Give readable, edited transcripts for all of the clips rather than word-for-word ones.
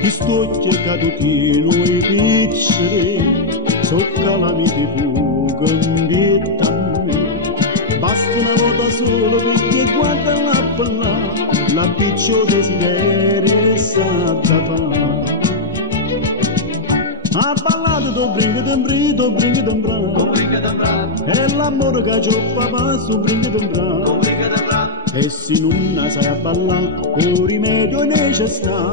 Ti sto cadutino e piccere, so calamiti fuga a me. Basta una volta solo perché guarda la palla, la piccio desiderio sa da fa. A ballare do brinca d'ambra, e l'amore che c'ho papà su brinca d'ambra. E se non sai a ballare, o rimedio ne c'è sta.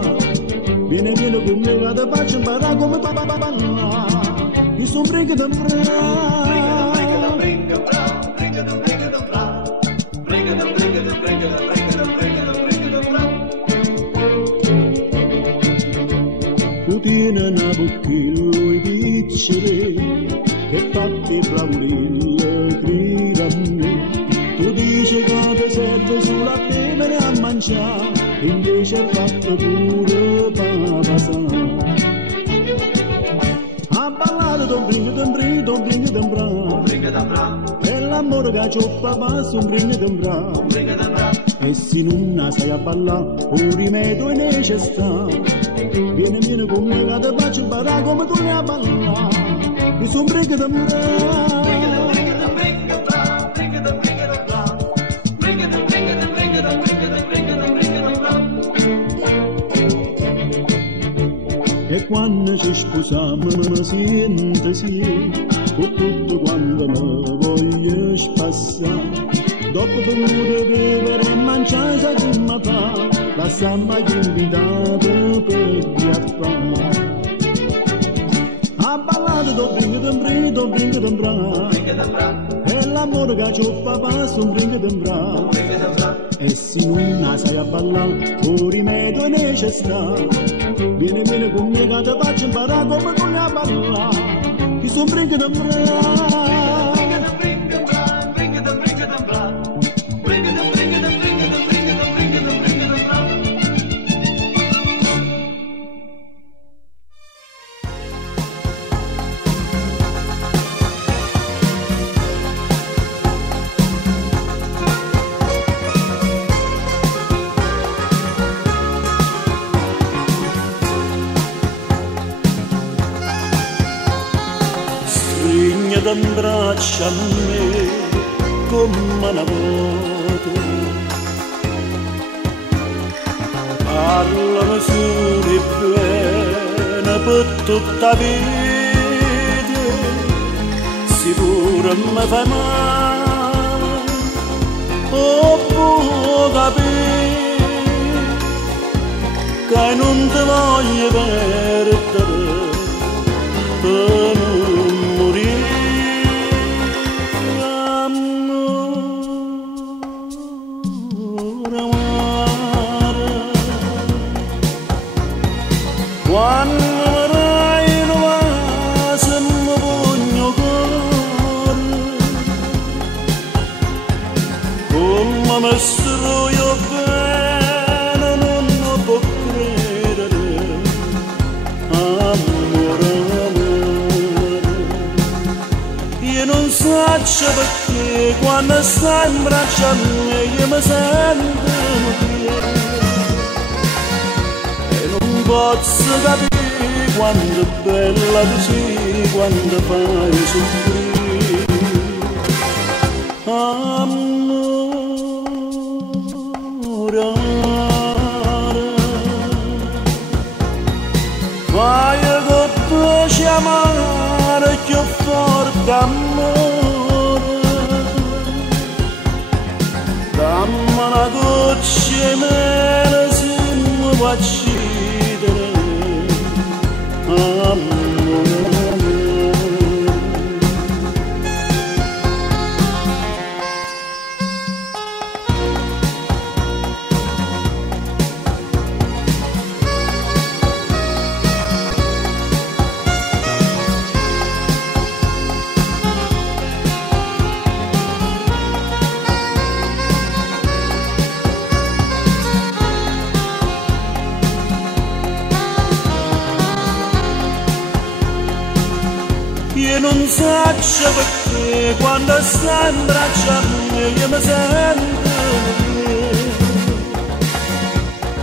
Viene con me che ti faccio imparare come tu ballare. Io sono brinca d'ambra. Tu tieni una bocchilla e piccere, che fatti bravolilla grida a me. Tu dici che ti serve solo a bere e a mangiare, invece è fatto pure per passare. A ballare do brinca d'ambra, e l'amore che c'ho papà su brinca d'ambra. E se non sai a ballare, un rimedio è necessario. Vieni con me che ti faccio imparare come tu ne a ballare. Mi son brinca d'ambra. E quando ci sposiamo mi sento sì, con tutto quanto mi voglio spassare. Dopo venuto bere e mangiare sa che mi fa, la samba invitato per ghiaffare. A ballare do brinca d'ambra, e l'amore che c'ho papà su brinca d'ambra. E se non sai a ballare, un rimedio è necessario. Vieni con me che ti faccio imparare come tu ne a ballare. Chi son brinca d'ambra. D'abbraccia a me come una volta, parlami solo e bene per tutta la vita, sicuro mi fai male, o può capire che non ti voglio perdere per non morire. Quando vorrai non va se mi voglio cuore, come mi struio bene non può credere, amore, amore. Io non so perché quando stai in braccio a me io mi sento morire. Posso capire quando è bella così, quando fai soffrire. Amore, fai che piace amare più forte amore. Dammi una goccia di mele se mi faccio amore. non saccio perché quando stai in braccio a me io mi sento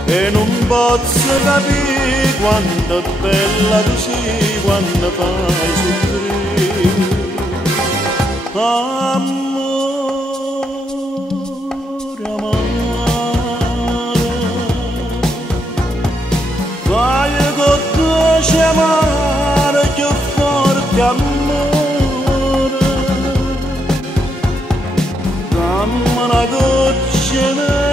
e non posso capire quanto è bella tu sei quando fai soffrire. Amore, amore, vai con te chiamare più forte amore, dammi una goccia